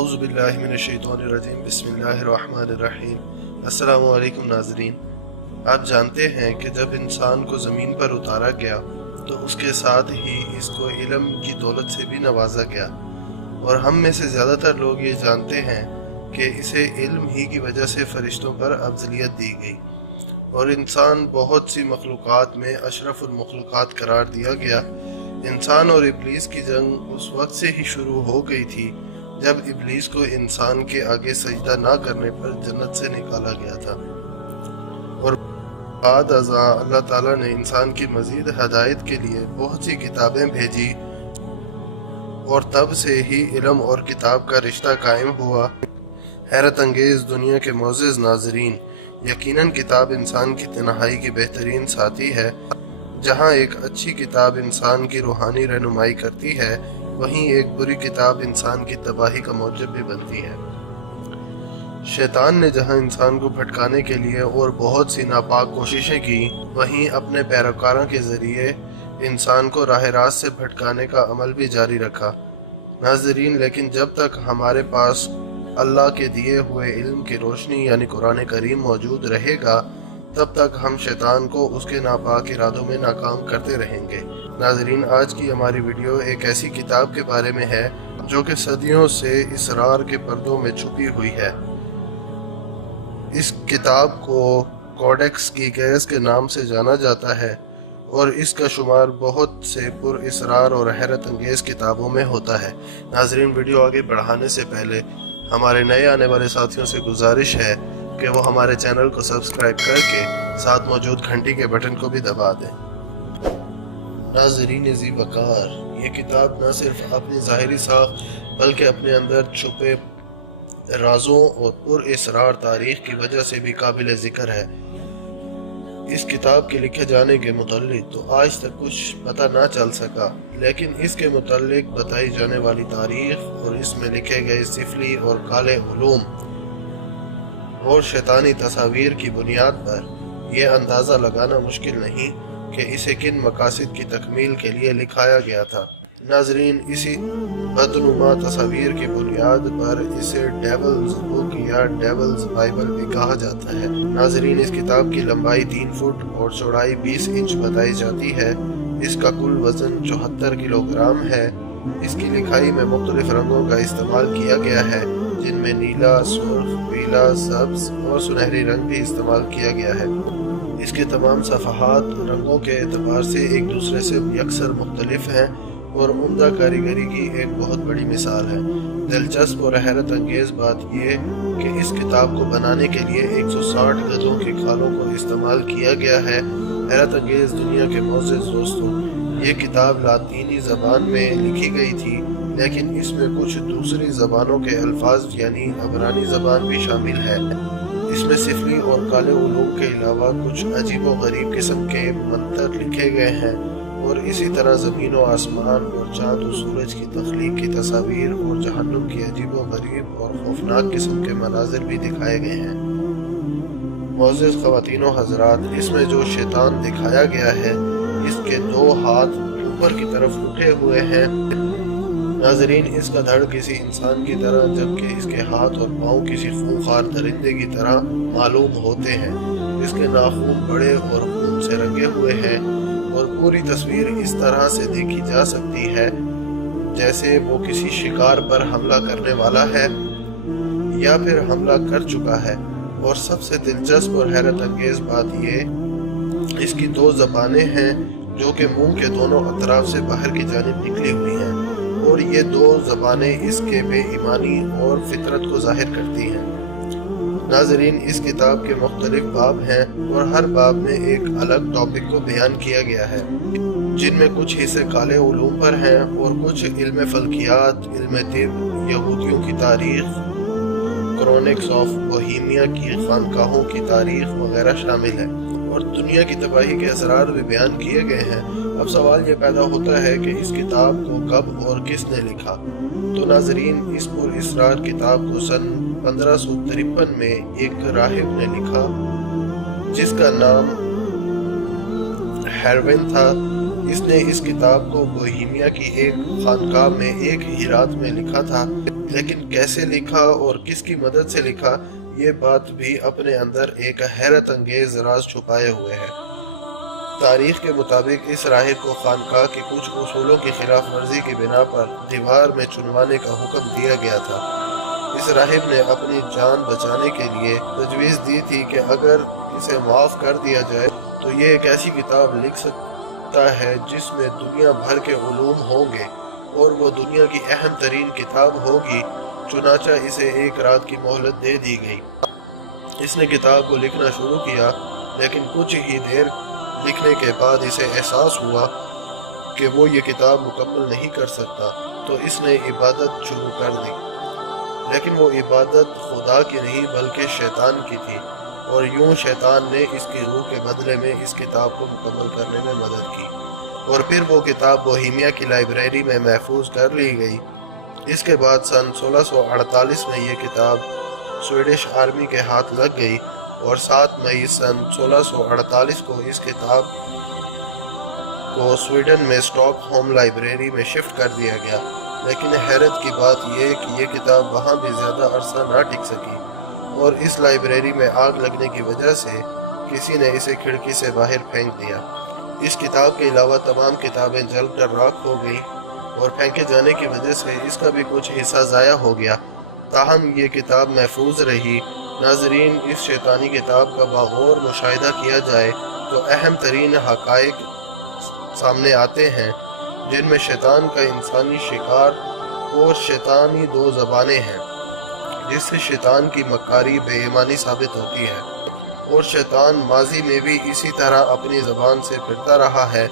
اعوذ باللہ من الشیطان الرجیم بسم اللہ الرحمن الرحیم۔ السلام علیکم ناظرین، آپ جانتے ہیں کہ جب انسان کو زمین پر اتارا گیا تو اس کے ساتھ ہی اس کو علم کی دولت سے بھی نوازا گیا، اور ہم میں سے زیادہ تر لوگ یہ جانتے ہیں کہ اسے علم ہی کی وجہ سے فرشتوں پر افضلیت دی گئی اور انسان بہت سی مخلوقات میں اشرف المخلوقات قرار دیا گیا۔ انسان اور ابلیس کی جنگ اس وقت سے ہی شروع ہو گئی تھی جب ابلیس کو انسان کے آگے سجدہ نہ کرنے پر جنت سے نکالا گیا تھا، اور بعد ازاں اللہ تعالیٰ نے انسان کی مزید ہدایت کے لیے بہت سی کتابیں بھیجی، اور تب سے ہی علم اور کتاب کا رشتہ قائم ہوا۔ حیرت انگیز دنیا کے معزز ناظرین، یقیناً کتاب انسان کی تنہائی کی بہترین ساتھی ہے۔ جہاں ایک اچھی کتاب انسان کی روحانی رہنمائی کرتی ہے، وہیں ایک بری کتاب انسان کی تباہی کا موجب بھی بنتی ہے۔ شیطان نے جہاں انسان کو بھٹکانے کے لیے اور بہت سی ناپاک کوششیں کی، وہیں اپنے پیروکاروں کے ذریعے انسان کو راہ راست سے بھٹکانے کا عمل بھی جاری رکھا۔ ناظرین، لیکن جب تک ہمارے پاس اللہ کے دیے ہوئے علم کی روشنی یعنی قرآن کریم موجود رہے گا، تب تک ہم شیطان کو اس کے ناپاک ارادوں میں ناکام کرتے رہیں گے۔ ناظرین، آج کی ہماری ویڈیو ایک ایسی کتاب کے بارے میں ہے جو کہ صدیوں سے اسرار کے پردوں میں چھپی ہوئی ہے۔ اس کتاب کو کوڈیکس گیگیس کے نام سے جانا جاتا ہے، اور اس کا شمار بہت سے پر اسرار اور حیرت انگیز کتابوں میں ہوتا ہے۔ ناظرین، ویڈیو آگے بڑھانے سے پہلے ہمارے نئے آنے والے ساتھیوں سے گزارش ہے کہ وہ ہمارے چینل کو سبسکرائب کر کے ساتھ موجود گھنٹی کے بٹن کو بھی دبا دیں۔ ناظرین ذی وقار، یہ کتاب نہ صرف اپنی ظاہری ساخت بلکہ اپنے اندر چھپے رازوں اور پر اسرار تاریخ کی وجہ سے بھی قابل ذکر ہے۔ اس کتاب کے لکھے جانے کے متعلق تو آج تک کچھ پتہ نہ چل سکا، لیکن اس کے متعلق بتائی جانے والی تاریخ اور اس میں لکھے گئے سفلی اور کالے علوم اور شیطانی تصاویر کی بنیاد پر یہ اندازہ لگانا مشکل نہیں کہ اسے کن مقاصد کی تکمیل کے لیے لکھایا گیا تھا۔ ناظرین، اسی بدنما تصاویر کی بنیاد پر اسے ڈیولز بک یا ڈیولز بائبل بھی کہا جاتا ہے۔ ناظرین، اس کتاب کی لمبائی 3 فٹ اور چوڑائی 20 انچ بتائی جاتی ہے۔ اس کا کل وزن 74 کلو گرام ہے۔ اس کی لکھائی میں مختلف رنگوں کا استعمال کیا گیا ہے، جن میں نیلا، سرخ، پیلا، سبز اور سنہری رنگ بھی استعمال کیا گیا ہے۔ اس کے تمام صفحات رنگوں کے اعتبار سے ایک دوسرے سے یکسر مختلف ہیں اور عمدہ کاریگری کی ایک بہت بڑی مثال ہے۔ دلچسپ اور حیرت انگیز بات یہ کہ اس کتاب کو بنانے کے لیے 160 گدھوں کی کھالوں کو استعمال کیا گیا ہے۔ حیرت انگیز دنیا کے معزز دوستوں، یہ کتاب لاطینی زبان میں لکھی گئی تھی، لیکن اس میں کچھ دوسری زبانوں کے الفاظ یعنی عبرانی زبان بھی شامل ہے۔ اس میں سفلی اور کالے علوم کے علاوہ کچھ عجیب و غریب قسم کے منتر لکھے گئے ہیں، اور اسی طرح زمین و آسمان اور چاند و سورج کی تخلیق کی تصاویر اور جہنم کی عجیب و غریب اور خوفناک قسم کے مناظر بھی دکھائے گئے ہیں۔ معزز خواتین و حضرات، اس میں جو شیطان دکھایا گیا ہے، اس کے 2 ہاتھ اوپر کی طرف اٹھے ہوئے ہیں۔ ناظرین، اس کا دھڑ کسی انسان کی طرح جبکہ اس کے ہاتھ اور پاؤں کسی خونخوار درندے کی طرح معلوم ہوتے ہیں۔ اس کے ناخن بڑے اور خون سے رنگے ہوئے ہیں، اور پوری تصویر اس طرح سے دیکھی جا سکتی ہے جیسے وہ کسی شکار پر حملہ کرنے والا ہے یا پھر حملہ کر چکا ہے۔ اور سب سے دلچسپ اور حیرت انگیز بات یہ اس کی 2 زبانیں ہیں جو کہ منہ کے دونوں اطراف سے باہر کی جانب نکلی ہوئی ہیں، اور یہ 2 زبانیں اس کے بے ایمانی اور فطرت کو ظاہر کرتی ہیں۔ ناظرین، اس کتاب کے مختلف باب ہیں، اور ہر باب میں ایک الگ ٹاپک کو بیان کیا گیا ہے، جن میں کچھ حصے کالے علوم پر ہیں اور کچھ علم فلکیات، علم طب، یہودیوں کی تاریخ، کرونکس آف بوہیمیا کی خانقاہوں کی تاریخ وغیرہ شامل ہے، اور دنیا کی تباہی کے اسرار بھی بیان کیے گئے ہیں۔ اب سوال یہ پیدا ہوتا ہے کہ اس کتاب کو کب اور کس نے لکھا؟ تو ناظرین، اس پر اسرار کتاب کو سن 1553 میں ایک راہب نے لکھا جس کا نام ہیروین تھا۔ اس نے اس کتاب کو بوہیمیا کی ایک خانقاہ میں ایک ہی رات میں لکھا تھا۔ لیکن کیسے لکھا اور کس کی مدد سے لکھا، یہ بات بھی اپنے اندر ایک حیرت انگیز راز چھپائے ہوئے ہے۔ تاریخ کے مطابق اس راہب کو خانقاہ کے کچھ اصولوں کی خلاف ورزی کی بنا پر دیوار میں چنوانے کا حکم دیا گیا تھا۔ اس راہب نے اپنی جان بچانے کے لیے تجویز دی تھی کہ اگر اسے معاف کر دیا جائے تو یہ ایک ایسی کتاب لکھ سکتا ہے جس میں دنیا بھر کے علوم ہوں گے اور وہ دنیا کی اہم ترین کتاب ہوگی۔ چنانچہ اسے ایک رات کی مہلت دے دی گئی۔ اس نے کتاب کو لکھنا شروع کیا، لیکن کچھ ہی دیر لکھنے کے بعد اسے احساس ہوا کہ وہ یہ کتاب مکمل نہیں کر سکتا، تو اس نے عبادت شروع کر دی۔ لیکن وہ عبادت خدا کی نہیں بلکہ شیطان کی تھی، اور یوں شیطان نے اس کی روح کے بدلے میں اس کتاب کو مکمل کرنے میں مدد کی، اور پھر وہ کتاب بوہیمیا کی لائبریری میں محفوظ کر لی گئی۔ اس کے بعد سن 1648 میں یہ کتاب سویڈش آرمی کے ہاتھ لگ گئی، اور 7 مئی سن 1648 کو اس کتاب کو سویڈن میں اسٹاک ہوم لائبریری میں شفٹ کر دیا گیا۔ لیکن حیرت کی بات یہ کہ یہ کتاب وہاں بھی زیادہ عرصہ نہ ٹک سکی، اور اس لائبریری میں آگ لگنے کی وجہ سے کسی نے اسے کھڑکی سے باہر پھینک دیا۔ اس کتاب کے علاوہ تمام کتابیں جل کر راکھ ہو گئی، اور پھینکے جانے کی وجہ سے اس کا بھی کچھ حصہ ضائع ہو گیا۔ تاہم یہ کتاب محفوظ رہی۔ ناظرین، اس شیطانی کتاب کا بغور مشاہدہ کیا جائے تو اہم ترین حقائق سامنے آتے ہیں، جن میں شیطان کا انسانی شکار اور شیطانی 2 زبانیں ہیں، جس سے شیطان کی مکاری بے ایمانی ثابت ہوتی ہے، اور شیطان ماضی میں بھی اسی طرح اپنی زبان سے پھرتا رہا ہے۔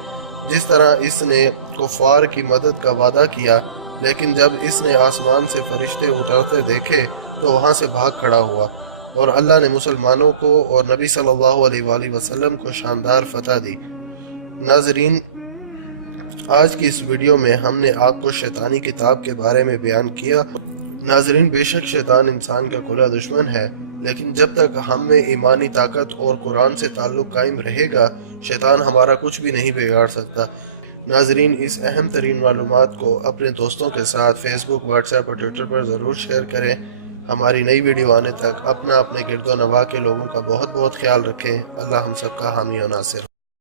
جس طرح اس نے کفار کی مدد کا وعدہ کیا، لیکن جب اس نے آسمان سے فرشتے اترتے دیکھے تو وہاں سے بھاگ کھڑا ہوا، اور اللہ نے مسلمانوں کو اور نبی صلی اللہ علیہ وآلہ وسلم کو شاندار فتح دی۔ ناظرین، آج کی اس ویڈیو میں ہم نے آپ کو شیطانی کتاب کے بارے میں بیان کیا۔ ناظرین، بے شک شیطان انسان کا کھلا دشمن ہے، لیکن جب تک ہم میں ایمانی طاقت اور قرآن سے تعلق قائم رہے گا، شیطان ہمارا کچھ بھی نہیں بگاڑ سکتا۔ ناظرین، اس اہم ترین معلومات کو اپنے دوستوں کے ساتھ فیس بک، واٹس ایپ اور ٹویٹر پر ضرور شیئر کریں۔ ہماری نئی ویڈیو آنے تک اپنے گرد و نواح کے لوگوں کا بہت بہت خیال رکھیں۔ اللہ ہم سب کا حامی و ناصر۔